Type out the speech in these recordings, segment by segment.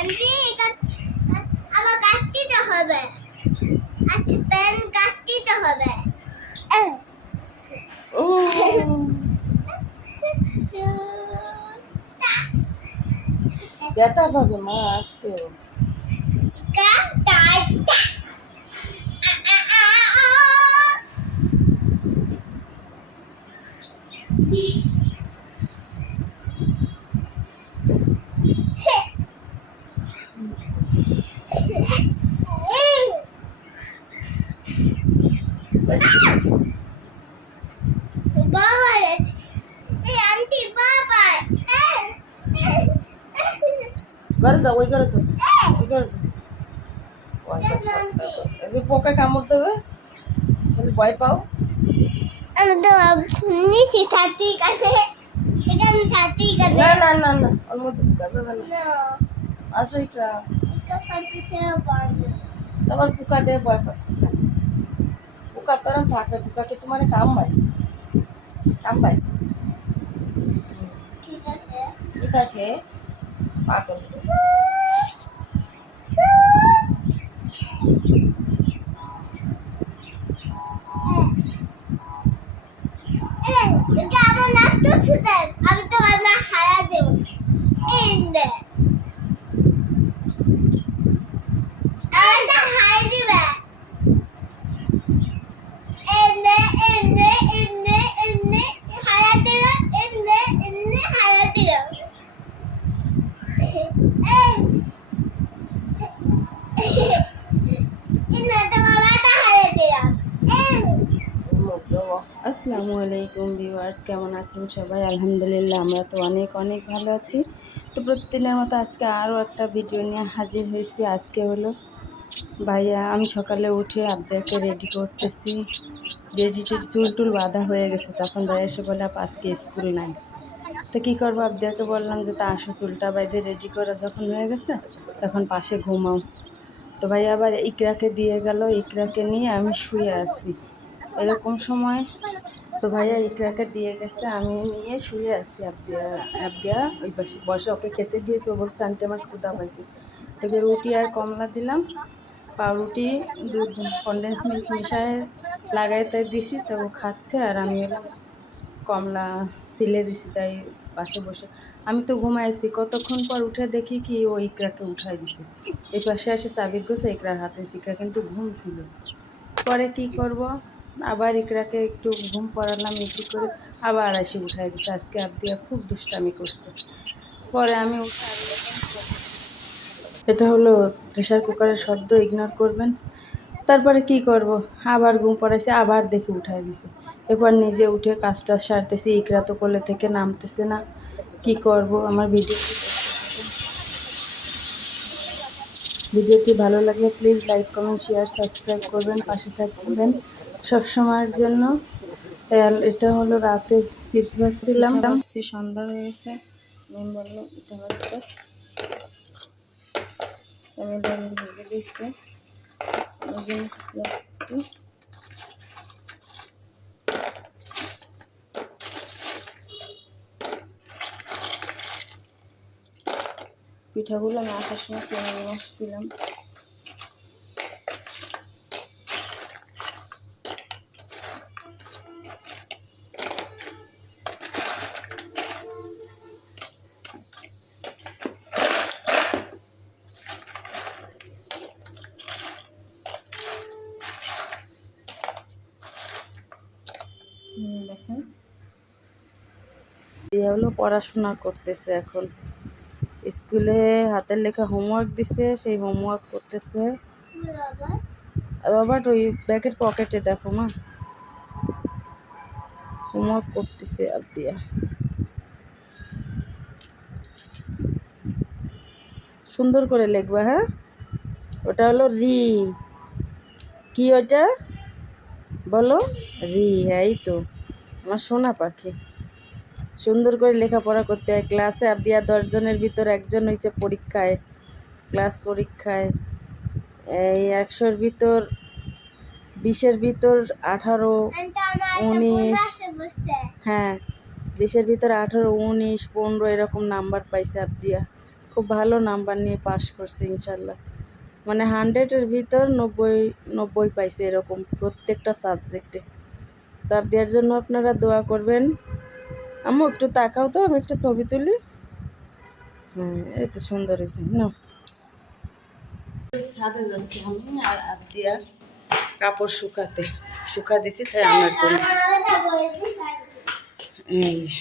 Aunty আমার কাটতে হবে। আচ্ছা পেন কাটতে হবে। ব্যথা পাবে মা আসতে। ঘরে যাও, ওই ঘরে যাও, ওই ঘরে যাও। যে পোকা কামড় দেবে তাহলে ভয় পাও। না না না না, ওর মধ্যে ঢুকা যাবে না। আসো এটা তোমার পোকা দিয়ে ভয় পাচ্ছি। পোকা তোরা থাকে, পোকাকে তোমার কামড়ায় কামড়ায়। ঠিক আছে পাগল। আমি তো হারা দেব আসসালামু আলাইকুম ভিউয়ার্স, কেমন আছেন সবাই? আলহামদুলিল্লাহ আমরা তো অনেক অনেক ভালো আছি। তো প্রতিদিনের মতো আজকে আরও একটা ভিডিও নিয়ে হাজির হয়েছি। আজকে হলো ভাইয়া, আমি সকালে উঠে আবদাকে রেডি করতেছি। চুল টুল বাঁধা হয়ে গেছে, তখন ভাইয়া এসে বলে আজকে স্কুল নাই। তো কী করবো, আবদাকে বললাম যে তা আসো, চুলটা বাইদে রেডি করা যখন হয়ে গেছে তখন পাশে ঘুমাও। তো ভাইয়া আবার ইকরাকে দিয়ে গেল, ইকরাকে নিয়ে আমি শুয়ে আছি এরকম সময়। তো ভাইয়া ইকরাকে দিয়ে গেছে, আমি নিয়ে শুয়ে আছি। আবদিয়া ওই পাশে বসে ওকে খেতে দিয়েছে। ও বলছে আন্টি আমার ক্ষুধা পাইছে। তোকে রুটি আর কমলা দিলাম, পাউরুটি দুধ কনডেন্স মিল্ক মিশায় লাগাইতে দিছি, তো ও খাচ্ছে। আর আমি এলাম কমলা সিলে দিছি, তাই পাশে বসে। আমি তো ঘুমাইছি, কতক্ষণ পর উঠে দেখি কি ও ইকরাকে উঠাই দিছে। এই পাশে এসে চাবির গোছে ইকরার হাতে, ইকরা কিন্তু ঘুম ছিল। পরে কি করব, আবার ইকরাকে একটু ঘুম পড়ালাম, একটু করে আবার এসে উঠাই দিচ্ছে। আজকে আবদিয়া খুব দুষ্টামি করছে। পরে আমি উঠে এটা হলো প্রেশার কুকারের শব্দ, ইগনোর করবেন। তারপরে কি করব, আবার ঘুম পড়াইছে, আবার দেখি উঠাই দিছে। এরপর নিজে উঠে কাজটা সারতেছি, ইকরা তো কোলে থেকে নামতেছে না। কি করব, আমার ভিডিওটি ভালো লাগলে please like comment share subscribe করবেন, পাশে থাকবেন সবসময়ের জন্য। এটা হলো রাতে চিপস ভাজছিলাম, সন্ধ্যা হয়েছে। আমি বললাম এটা হচ্ছে আমি ভেজে দিচ্ছি। পিঠাগুলো আমি আসার সময় কিনে নিয়ে আসছিলাম। দেখেন এ হলো পড়াশোনা করতেছে এখন, স্কুলে হাতের লেখা হোমওয়ার্ক দিছে, সেই হোমওয়ার্ক করতেছে। রবার্ট ওই ব্যাগের পকেটে দেখো মা, হোমওয়ার্ক করতেছে আবদিয়া। সুন্দর করে লিখবা, হ্যাঁ। ওটা হলো রি। কি ওটা বলো? রি। হ্যাঁ, এই তো আমার সোনা পাখি। সুন্দর করে লেখাপড়া করতে হয় ক্লাসে। আবদিয়া 10 জনের ভিতর একজন হয়েছে পরীক্ষায়, ক্লাস পরীক্ষায়। এই 100-র ভিতর 20-এর ভিতর 18, 19। হ্যাঁ, 20-এর ভিতর 18, 19, 15 এরকম নাম্বার পাইছে আবদিয়া। খুব ভালো নাম্বার নিয়ে পাশ করছে ইনশাল্লাহ। মানে 100-এর ভিতর 90 পাইছে এরকম প্রত্যেকটা সাবজেক্টে। তো আপনাদের জন্য আপনারা দোয়া করবেন। আম্মু একটু তাকাও তো, আমি একটা ছবি তুলি। হ্যাঁ, এই তো সুন্দর হয়েছে না। ছাদে যাচ্ছি আমি আর আবদিয়া কাপড় শুকা দিছি তাই আমার জন্য। এই যে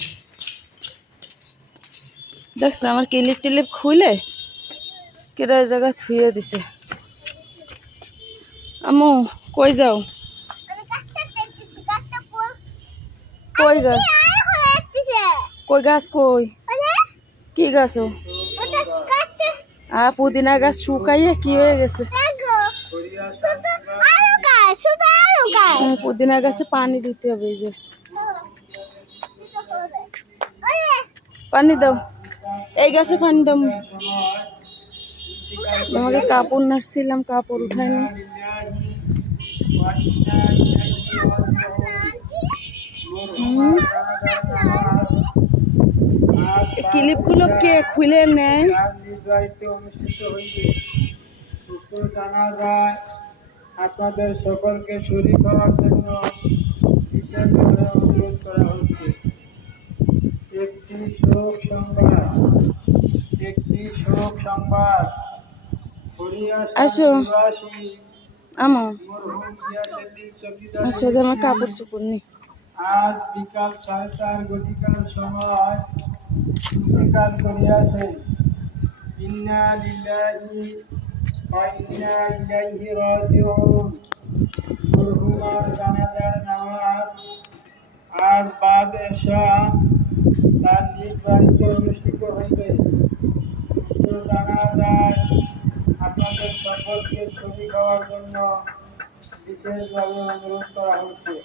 দেখছো আমার ক্লিপ টিলিপ খুলে কেরা জায়গা থুয়ে দিছে। আম্মু কই যাও? আমি কাটতে দেখতেছি, কাটতে কই? কই গাছ? আয় হয়ে আসতেছে। কই গাছ কই? ওরে, কি গাছ ও? ওটা কাটতে পুদিনা গাছ শুকাইয়ে কি হয়ে গেছে? দেখো। শুধু আলু গাছ, শুধু আলু গাছ। পুদিনা গাছে পানি দিতে হবে। এই যে ওরে, পানি দাও, এই গাছে পানি দাও। তোমাকে কাপড় নাড়ছিলাম, কাপড় উঠাইনি। এই ক্লিপগুলো কে খুলে নেয়? আপনাদের সকলকে শরীর করার জন্য বিশেষভাবে অনুরোধ করা হচ্ছে। একটি শোক সংবাদ আসো নিবাসী আমো, মরহুম গিয়াসউদ্দিন আসো চকিদারের আমার কাপড় চোপড় নেই। আজ বিকাল 4:30 ঘটিকার সময় ইন্তেকাল করিয়াছেন। ইন্না লিল্লাহি ওয়া ইন্না ইলাইহি রাজিউন। মরহুমার জানাজার নামাজ আজ বাদ এশা তার নিজ বাড়িতে অনুষ্ঠিত হইবে। তো জানাজায় আপনাদের সকলকে শরীক হওয়ার জন্য বিশেষভাবে অনুরোধ করা হচ্ছে।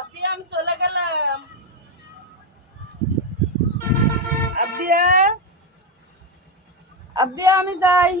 আবদিয়া আমি চলে গেলাম। আবদিয়া, আবদিয়া আমি যাই।